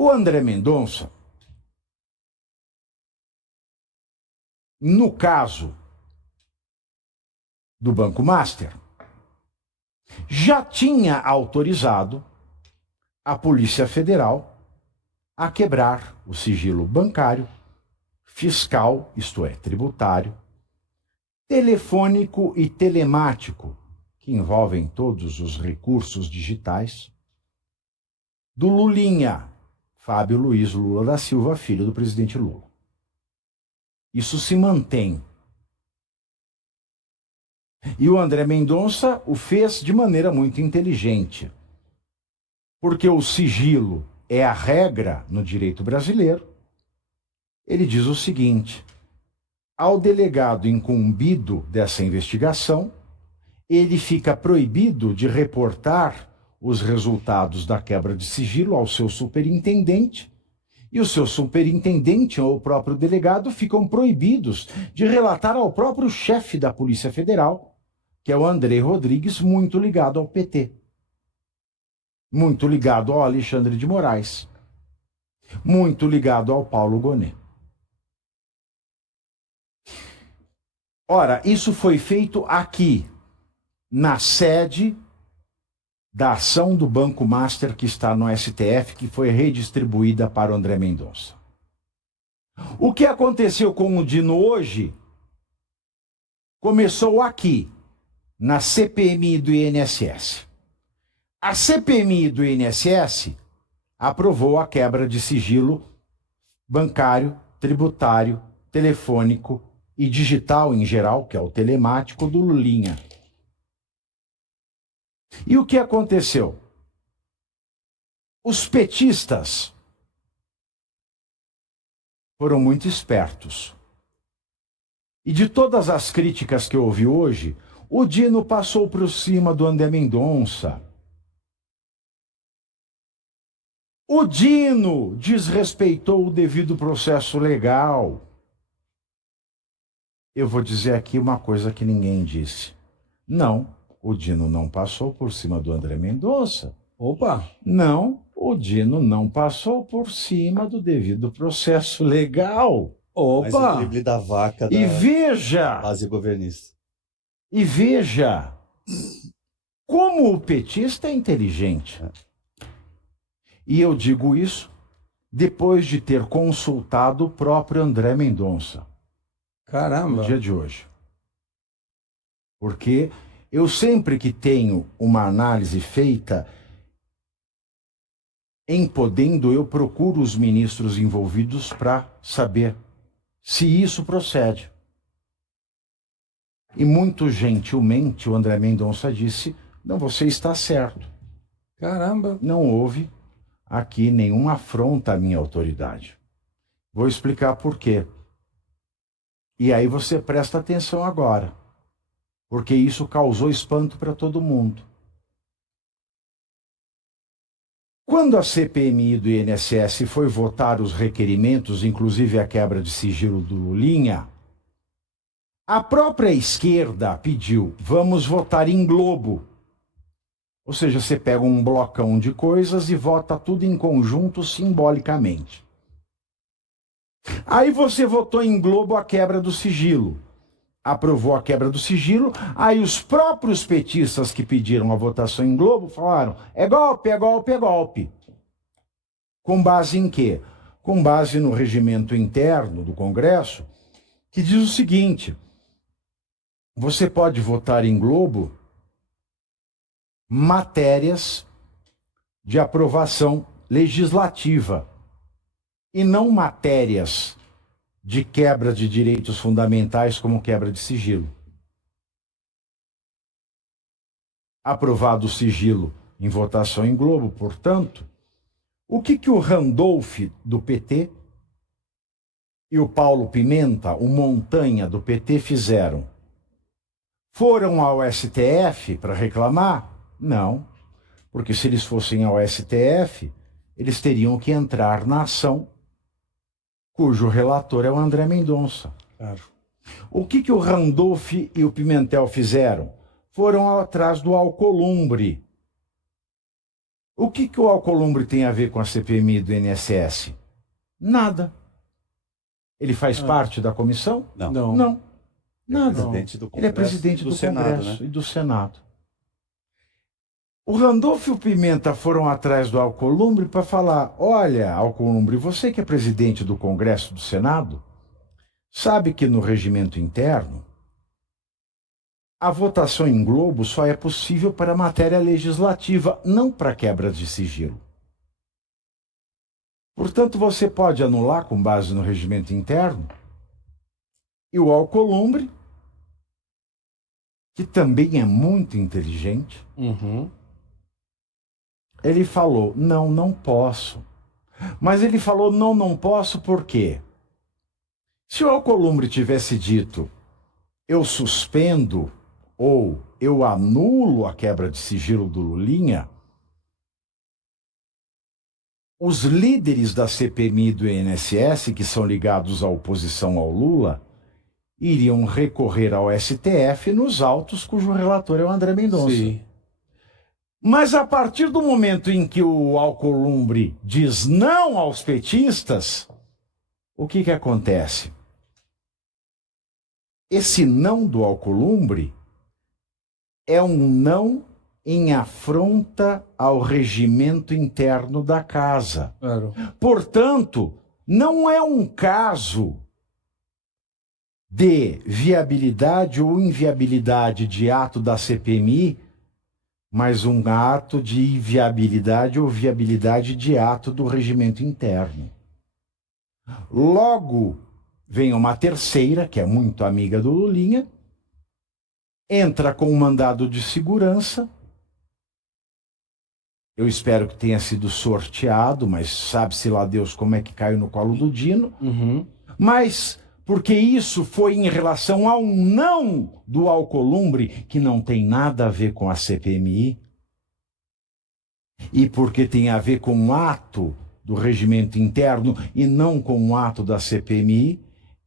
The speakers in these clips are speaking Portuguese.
O André Mendonça, no caso do Banco Master, já tinha autorizado a Polícia Federal a quebrar o sigilo bancário, fiscal, isto é, tributário, telefônico e telemático, que envolvem todos os recursos digitais, do Lulinha, Fábio Luiz Lula da Silva, filho do presidente Lula. Isso se mantém. E o André Mendonça o fez de maneira muito inteligente, porque o sigilo é a regra no direito brasileiro. Ele diz o seguinte: ao delegado incumbido dessa investigação, ele fica proibido de reportar os resultados da quebra de sigilo ao seu superintendente, e o seu superintendente ou o próprio delegado ficam proibidos de relatar ao próprio chefe da Polícia Federal, que é o André Rodrigues, muito ligado ao PT, muito ligado ao Alexandre de Moraes, muito ligado ao Paulo Gonet. Ora, isso foi feito aqui, na sede da ação do Banco Master que está no STF, que foi redistribuída para o André Mendonça. O que aconteceu com o Dino hoje começou aqui, na CPMI do INSS. A CPMI do INSS aprovou a quebra de sigilo bancário, tributário, telefônico e digital em geral, que é o telemático do Lulinha. E o que aconteceu? Os petistas foram muito espertos. E de todas as críticas que eu ouvi hoje, o Dino passou por cima do André Mendonça. O Dino desrespeitou o devido processo legal. Eu vou dizer aqui uma coisa que ninguém disse. Não, o Dino não passou por cima do André Mendonça. Opa! Não, o Dino não passou por cima do devido processo legal. Opa! Mas o drible da vaca da E veja, base governista. e veja como o petista é inteligente. E eu digo isso depois de ter consultado o próprio André Mendonça Caramba! no dia de hoje. Porque eu sempre que tenho uma análise feita, em podendo, eu procuro os ministros envolvidos para saber se isso procede. E muito gentilmente o André Mendonça disse: não, você está certo. Caramba! Não houve aqui nenhuma afronta à minha autoridade. Vou explicar por quê. E aí você presta atenção agora, porque isso causou espanto para todo mundo. Quando a CPMI do INSS foi votar os requerimentos, inclusive a quebra de sigilo do Lulinha, a própria esquerda pediu: vamos votar em globo. Ou seja, você pega um blocão de coisas e vota tudo em conjunto simbolicamente. Aí você votou em globo a quebra do sigilo. Aprovou a quebra do sigilo, aí os próprios petistas que pediram a votação em globo falaram: é golpe, é golpe, é golpe. Com base em quê? Com base no regimento interno do Congresso, que diz o seguinte: você pode votar em globo matérias de aprovação legislativa e não matérias de quebra de direitos fundamentais como quebra de sigilo. Aprovado o sigilo em votação em globo, portanto, o que o Randolph do PT e o Paulo Pimenta, o Montanha do PT, fizeram? Foram ao STF para reclamar? Não, porque se eles fossem ao STF, eles teriam que entrar na ação cujo relator é o André Mendonça. Claro. O que o Randolph e o Pimentel fizeram? Foram atrás do Alcolumbre. O que o Alcolumbre tem a ver com a CPMI do INSS? Nada. Ele faz parte da comissão? Não. Não. Nada. Presidente do Ele é Congresso presidente e do Senado, Congresso né? e do Senado. O Randolfo e o Pimenta foram atrás do Alcolumbre para falar: olha, Alcolumbre, você que é presidente do Congresso e do Senado, sabe que no regimento interno a votação em globo só é possível para matéria legislativa, não para quebras de sigilo. Portanto, você pode anular com base no regimento interno. E o Alcolumbre, que também é muito inteligente, Uhum. ele falou: não, não posso. Mas ele falou: não, não posso por quê? Se o Alcolumbre tivesse dito: eu suspendo ou eu anulo a quebra de sigilo do Lulinha, os líderes da CPMI do INSS, que são ligados à oposição ao Lula, iriam recorrer ao STF nos autos cujo relator é o André Mendonça. Sim. Mas a partir do momento em que o Alcolumbre diz não aos petistas, o que acontece? Esse não do Alcolumbre é um não em afronta ao regimento interno da casa. Claro. Portanto, não é um caso de viabilidade ou inviabilidade de ato da CPMI, mas um ato de viabilidade ou viabilidade de ato do regimento interno. Logo, vem uma terceira, que é muito amiga do Lulinha, entra com um mandado de segurança. Eu espero que tenha sido sorteado, mas sabe-se lá Deus como é que caiu no colo do Dino. Uhum. Mas porque isso foi em relação ao não do Alcolumbre, que não tem nada a ver com a CPMI, e porque tem a ver com um ato do regimento interno e não com um ato da CPMI,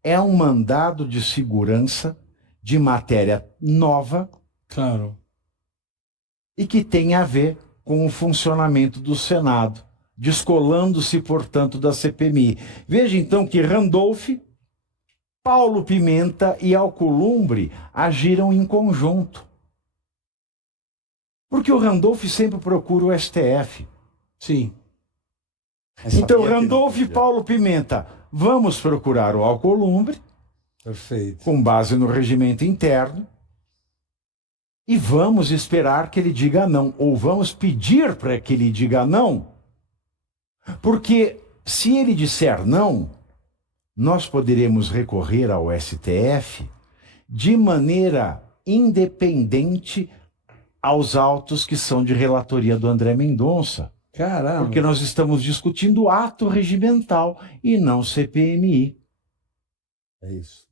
é um mandado de segurança de matéria nova Claro. e que tem a ver com o funcionamento do Senado, descolando-se, portanto, da CPMI. Veja, então, que Randolph, Paulo Pimenta e Alcolumbre agiram em conjunto. Porque o Randolph sempre procura o STF. Sim. Mas Então, sabia que não Randolph e podia. Paulo Pimenta, vamos procurar o Alcolumbre, Perfeito. com base no regimento interno, e vamos esperar que ele diga não, ou vamos pedir para que ele diga não, porque se ele disser não, nós poderemos recorrer ao STF de maneira independente aos autos que são de relatoria do André Mendonça, Caramba. porque nós estamos discutindo ato regimental e não CPMI. É isso.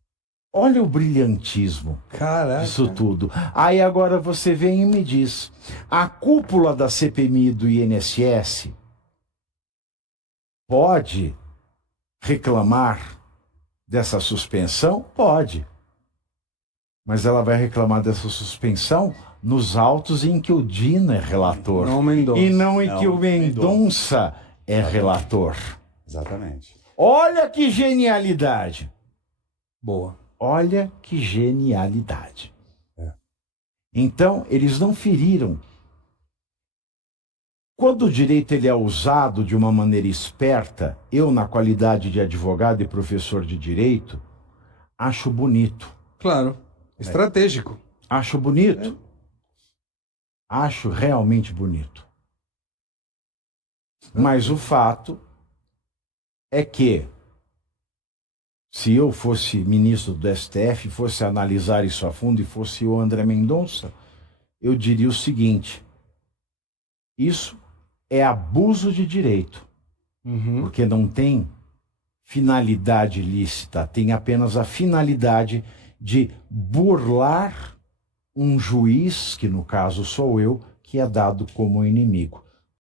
Olha o brilhantismo Caraca. disso tudo. Aí agora você vem e me diz: a cúpula da CPMI do INSS pode reclamar dessa suspensão? Pode. Mas ela vai reclamar dessa suspensão nos autos em que o Dino é relator. Não, Mendonça. E não em Não, que o Mendonça é relator. Exatamente. Olha que genialidade! Boa. Olha que genialidade. É. Então, eles não feriram. Quando o direito ele é usado de uma maneira esperta, eu, na qualidade de advogado e professor de direito, acho bonito. Claro. Estratégico. Acho bonito. Acho realmente bonito. Mas o fato é que, se eu fosse ministro do STF, fosse analisar isso a fundo e fosse o André Mendonça, eu diria o seguinte: isso é abuso de direito, Uhum. porque não tem finalidade lícita, tem apenas a finalidade de burlar um juiz, que no caso sou eu, que é dado como inimigo.